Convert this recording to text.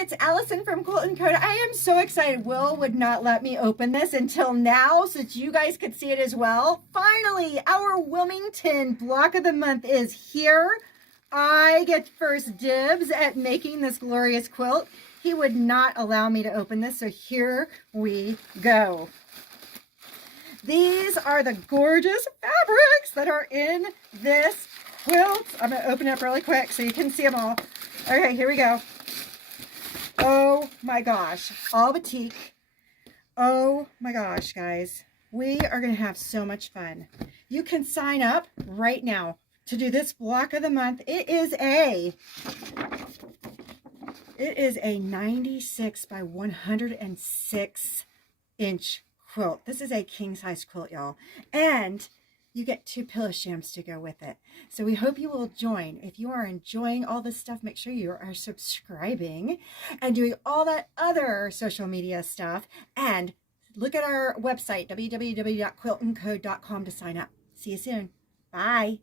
it's Allison from Quilt & Co. I am so excited. Will would not let me open this until now so that you guys could see it as well. Finally, our Wilmington block of the month is here. I get first dibs at making this glorious quilt. He would not allow me to open this, so here we go. These are the gorgeous fabrics that are in this quilt. I'm going to open it up really quick so you can see them all. Okay, here we go. Oh my gosh, all batik. Oh my gosh, guys. We are going to have so much fun. You can sign up right now to do this block of the month. It is a 96 by 106 inch quilt. This is a king size quilt, y'all. And you get 2 pillow shams to go with it. So we hope you will join. If you are enjoying all this stuff, make sure you are subscribing and doing all that other social media stuff. And look at our website, www.quiltandco.com, to sign up. See you soon. Bye.